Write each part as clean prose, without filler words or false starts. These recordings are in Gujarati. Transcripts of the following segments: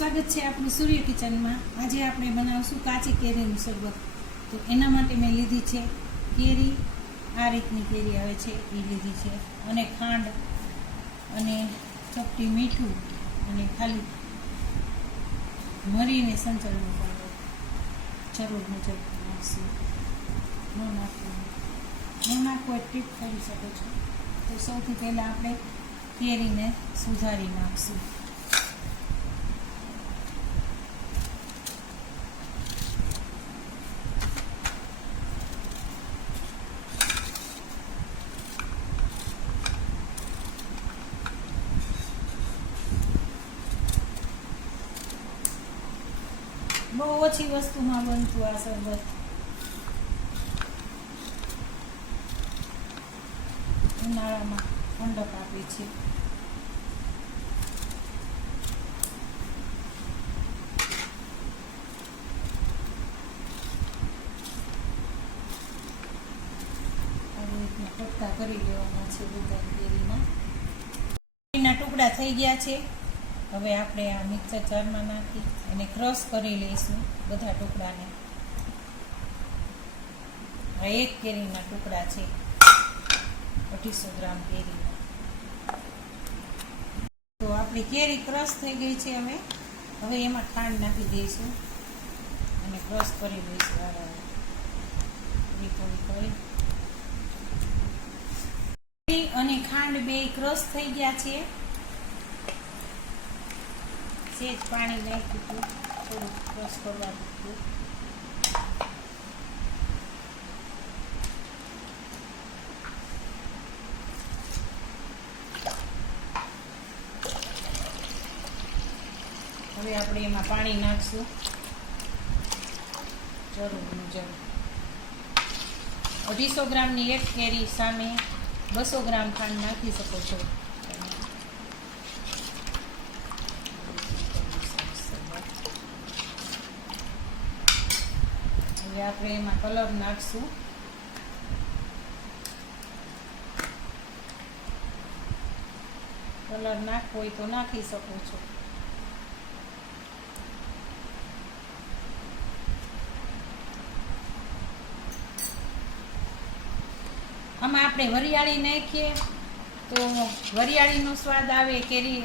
સ્વાગત છે આપણી સૂર્ય કિચનમાં। આજે આપણે બનાવશું કાચી કેરીનું શરબત। તો એના માટે મેં લીધી છે કેરી, આ રીતની કેરી આવે છે એ લીધી છે, અને ખાંડ અને ચપટી મીઠું અને ખાલી મરીને સંચળનો પાવડર જરૂર મુજબ નાખશું। ન નાખવો એક ટીપ કરી શકો છો। તો સૌથી પહેલાં આપણે કેરીને સુધારી નાખશું। બહુ ઓછી વસ્તુમાં બનતું આ શરબત। ઉનાળામાં ઠંડક આપે છે। આવી રીતના કટકા કરી લેવાના છે બધા કેરીના। કેરીના ટુકડા થઈ ગયા છે। હવે આપણે આ મિક્સર જારમાં નાખી અને ક્રશ કરી લઈશું બધા ટુકડાને। આ એક કેરીના ટુકડા છે, 250 ગ્રામ કેરીના। તો આપણી કેરી ક્રશ થઈ ગઈ છે। હવે એમાં ખાંડ નાખી દઈશું અને ક્રશ કરી લઈશું। થોડી અને ખાંડ બે ક્રશ થઈ ગયા છે। સેજ પાણી નાખ્યું હતું, થોડું ક્રશ કરવા દીધું। હવે આપણે એમાં પાણી નાખશું જરૂર મુજબ। 250 ગ્રામની એક કેરી સામે 200 ગ્રામ ખાંડ નાખી શકો છો। હવે આપણે એમાં કલર નાખશું। કલર નાખવો હોય તો નાખી શકો છો। આમાં આપણે વરિયાળી નાખીએ તો વરિયાળીનો સ્વાદ આવે, કેરી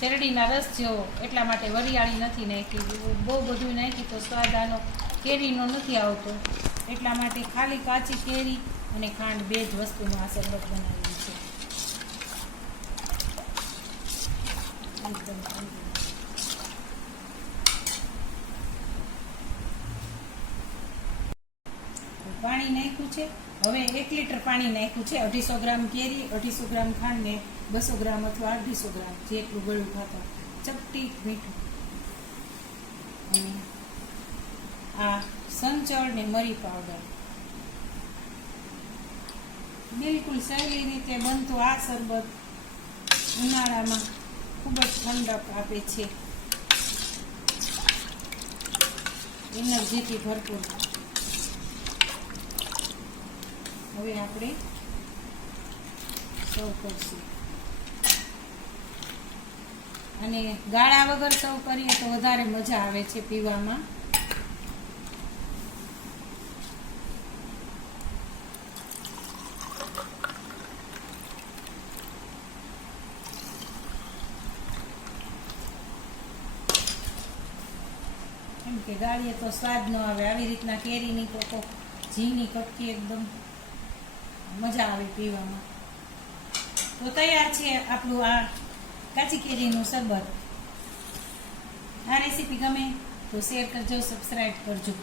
શેરડીના રસ જેવો, એટલા માટે વરિયાળી નથી નાખી। બહુ બધું નાખી તો સ્વાદ આનો કેરીનો નથી આવતો, એટલા માટે ખાલી કાચી કેરી અને ખાંડ બે જ વસ્તુનો આ શરબત બનાવેલું છે। એકદમ પાણી નાખ્યું છે। હવે 1 લીટર પાણી નાખ્યું છે। 250 ગ્રામ કેરી, 250 ગ્રામ ખાંડ ને 200 ગ્રામ અથવા 250 ગ્રામ જેટલું ગળ્યું ખાતા, ચપટી મીઠું અને આ સંચળ ને મરી પાવડર। બિલકુલ સહેલી રીતે બનતું આ શરબત ઉનાળામાં ખૂબ જ ઠંડક આપે છે, એનર્જીથી ભરપૂર। હવે આપણે સર્વ કરશું, અને ગાળા વગર સર્વ કરીએ તો વધારે મજા આવે છે પીવામાં। કેમ કે ગાળીએ તો સ્વાદ ન આવે, આવી રીતના કેરીની તો ઝીણી કટકી એકદમ મજા આવે પીવામાં। તો તૈયાર છે આપણું આ કાચી કેરીનું શરબત। આ રેસીપી ગમે તો શેર કરજો, સબસ્ક્રાઈબ કરજો।